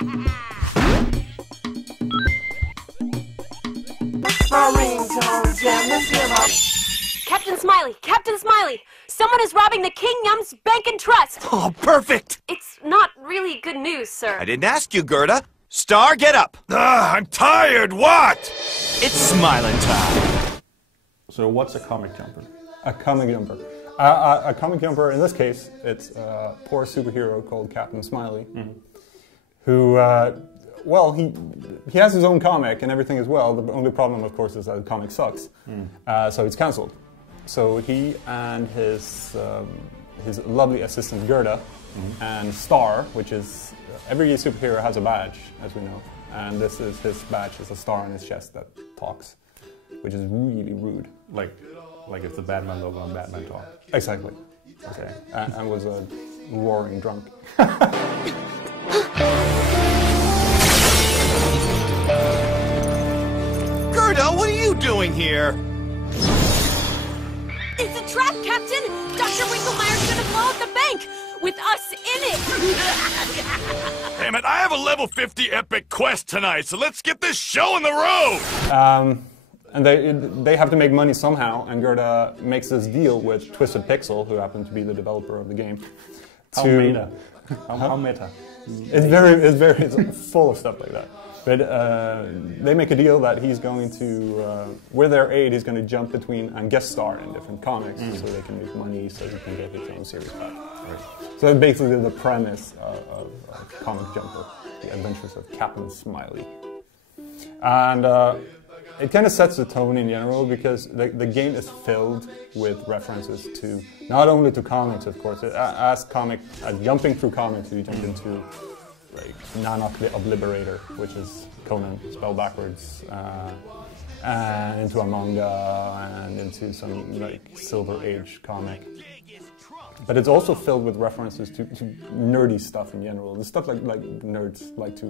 Captain Smiley! Captain Smiley! Someone is robbing the King Yum's Bank and Trust! Oh, perfect! It's not really good news, sir. I didn't ask you, Gerda. Star, get up! I'm tired, what? It's smiling time. So what's a comic jumper? A comic jumper. A comic jumper, in this case, it's a poor superhero called Captain Smiley, who, well, he has his own comic and everything as well. The only problem, of course, is that the comic sucks. So it's cancelled. So he and his lovely assistant Gerda and Star, which is, every superhero has a badge, as we know. And this is his badge, is a star on his chest that talks, which is really rude. Like if the Batman logo on Batman talk. Exactly. Okay. And was a roaring drunk. Gerda, what are you doing here? It's a trap, Captain! Dr. Winkelmeyer's gonna blow up the bank! With us in it! Damn it, I have a level 50 epic quest tonight, so let's get this show on the road! And they have to make money somehow, and Gerda makes this deal with Twisted Pixel, who happened to be the developer of the game. How meta? How meta? It's full of stuff like that. But they make a deal that he's going to, with their aid, he's going to jump between and guest star in different comics, so they can make money, so he can get his own series back. Right. So that's basically the premise of Comic Jumper, the adventures of Captain Smiley. And it kind of sets the tone in general, because the game is filled with references to, not only to comics, of course. As jumping through comics, you jump into like Nanak the Obliterator, which is Conan spelled backwards, and into a manga, and into some like Silver Age comic. But it's also filled with references to nerdy stuff in general, the stuff like nerds like to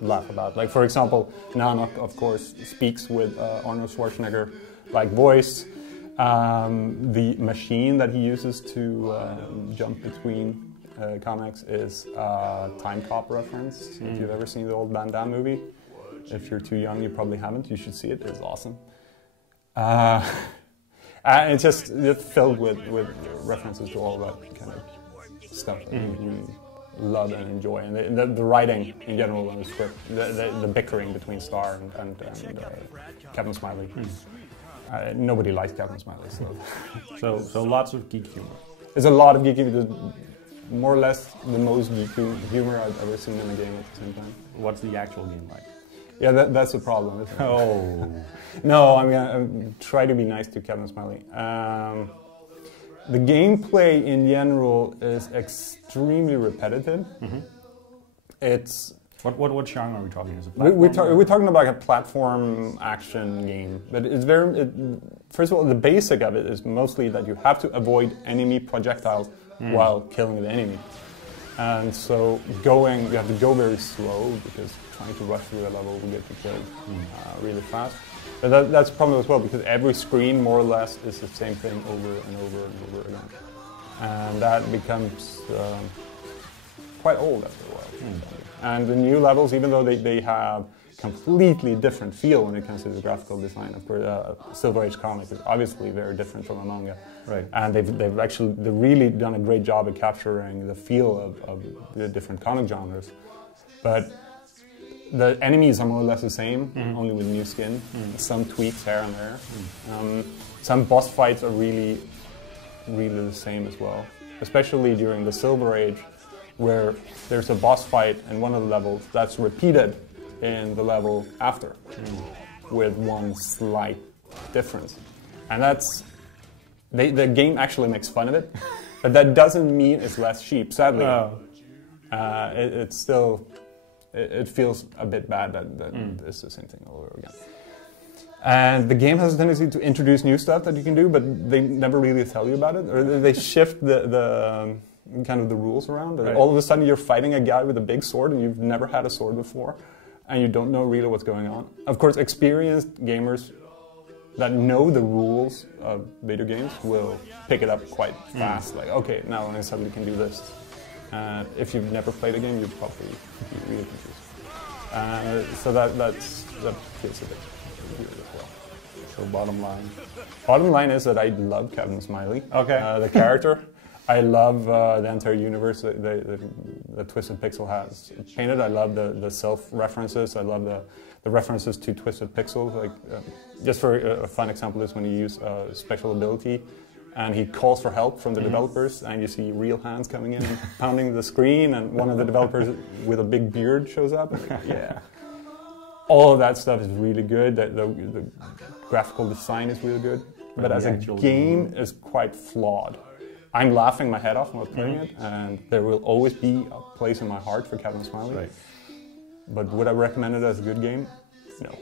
laugh about. Like, for example, Nanak, of course, speaks with Arnold Schwarzenegger like voice. The machine that he uses to jump between comics is a Time Cop reference. If you've ever seen the old Van Damme movie, if you're too young, you probably haven't. You should see it. It's awesome. And it's just filled with references to all that kind of stuff that you love and enjoy. And the writing in general on the script, the bickering between Star and Captain Smiley. Nobody likes Captain Smiley. So lots of geek humor. There's a lot of geek humor. More or less the most geek humor I've ever seen in a game at the same time. What's the actual game like? Yeah, that's the problem, isn't it? Oh. No, I'm gonna try to be nice to Captain Smiley. The gameplay in general is extremely repetitive. It's what genre are we talking? Is it we're talking about a platform action game, but it's first of all, the basic of it is mostly that you have to avoid enemy projectiles while killing the enemy. And so you have to go very slow, because trying to rush through a level will get you killed really fast. But that's a problem as well, because every screen more or less is the same thing over and over and over again. And that becomes quite old after a while. And the new levels, even though they have completely different feel when it comes to the graphical design. Of course, Silver Age comic is obviously very different from a manga. Right. And they've really done a great job at capturing the feel of the different comic genres. But the enemies are more or less the same, only with new skin. Some tweaks here and there. Some boss fights are really the same as well. Especially during the Silver Age, where there's a boss fight in one of the levels that's repeated in the level after, with one slight difference. And that's, the game actually makes fun of it, but that doesn't mean it's less cheap, sadly. It's still, it feels a bit bad that it's the same thing all over again. And the game has a tendency to introduce new stuff that you can do, but they never really tell you about it, or they shift the kind of the rules around. Right. All of a sudden you're fighting a guy with a big sword and you've never had a sword before, and you don't know really what's going on. Of course, experienced gamers that know the rules of video games will pick it up quite fast. Like, okay, now I suddenly can do this. If you've never played a game, you'd probably be really confused. So that feels a bit weird as well. So bottom line. Bottom line is that I love Captain Smiley. Okay. The character. I love the entire universe that Twisted Pixel has painted. I love the self-references. I love the references to Twisted Pixel. Like, just for a fun example is when you use a special ability and he calls for help from the developers, and you see real hands coming in and pounding the screen, and one of the developers with a big beard shows up. Yeah. All of that stuff is really good. The graphical design is really good. But as a game, it's quite flawed. I'm laughing my head off when I was playing it, and there will always be a place in my heart for Captain Smiley. Right. But would I recommend it as a good game? No.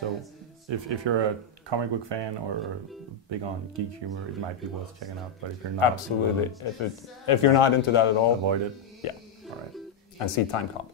So if you're a comic book fan or big on geek humor, it might be worth checking out. But if you're not, absolutely. If you're not into that at all, avoid it. Yeah. All right. And see Time Cop.